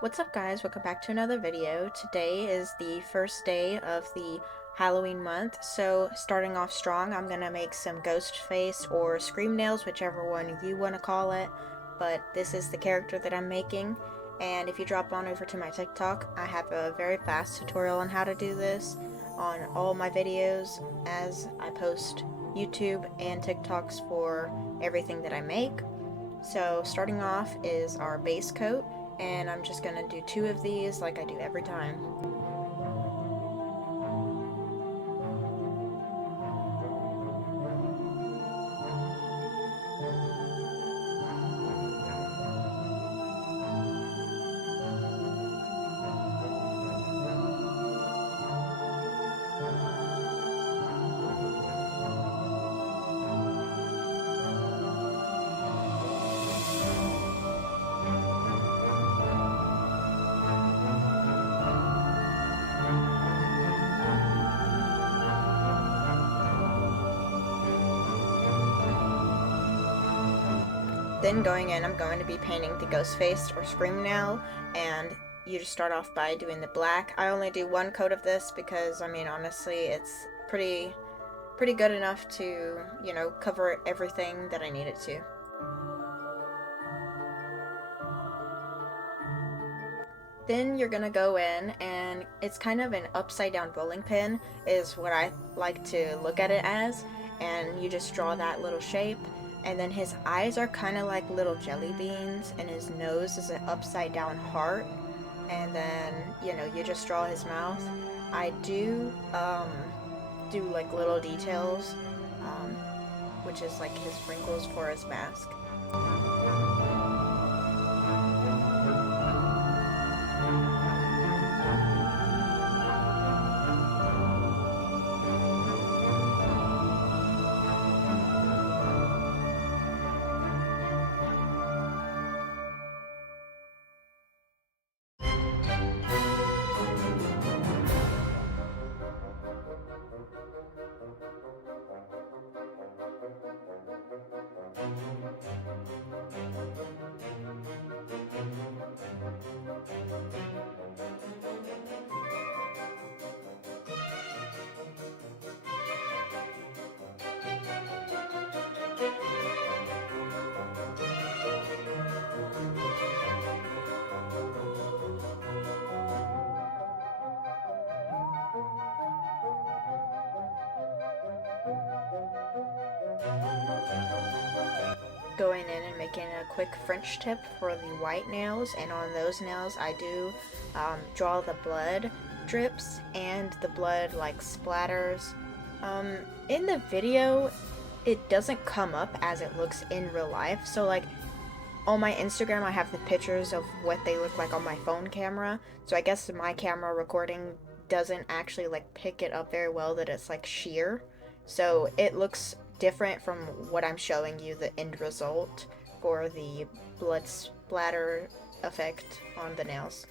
What's up guys, welcome back to another video. Today is the first day of the Halloween month, so starting off strong, I'm gonna make some ghost face or scream nails, whichever one you want to call it, but this is the character that I'm making. And if you drop on over to my TikTok, I have a very fast tutorial on how to do this on all my videos, as I post YouTube and TikToks for everything that I make. So starting off is our base coat, and I'm just gonna do two of these like I do every time. Then going in, I'm going to be painting the ghost face or scream nail, and you just start off by doing the black. I only do one coat of this because, I mean, honestly, it's pretty good enough to, cover everything that I need it to. Then you're gonna go in, and it's kind of an upside down bowling pin is what I like to look at it as, and you just draw that little shape, and then his eyes are kind of like little jelly beans, and his nose is an upside down heart, and then you just draw his mouth. I do like little details, um, which is like his wrinkles for his mask. Going in and making a quick French tip for the white nails, and on those nails I do draw the blood drips and the blood like splatters. In the video it doesn't come up as it looks in real life, so like on my Instagram I have the pictures of what they look like on my phone camera, so I guess my camera recording doesn't actually like pick it up very well that it's like sheer, so it looks different from what I'm showing you, the end result for the blood splatter effect on the nails.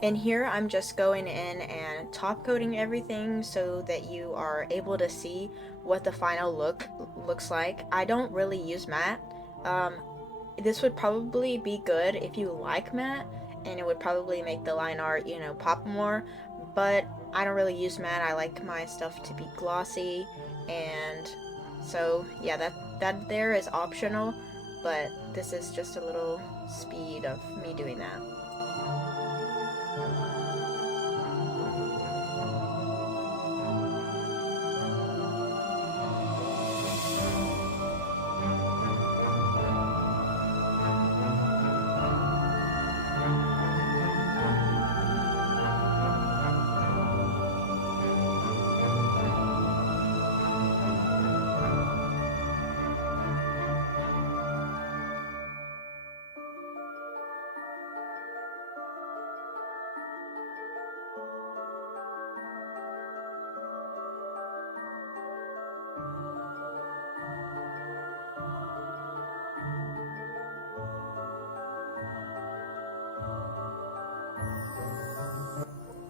And here I'm just going in and top coating everything so that you are able to see what the final look looks like. I don't really use matte. This would probably be good if you like matte, and it would probably make the line art, you know, pop more, but I don't really use matte. I like my stuff to be glossy, and so yeah, that there is optional, but this is just a little speed of me doing that.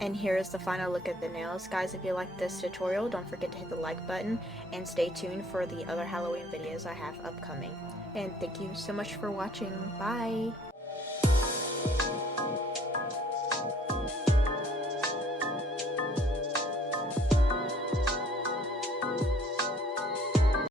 And here is the final look at the nails. Guys, if you like this tutorial, don't forget to hit the like button and stay tuned for the other Halloween videos I have upcoming. And thank you so much for watching. Bye!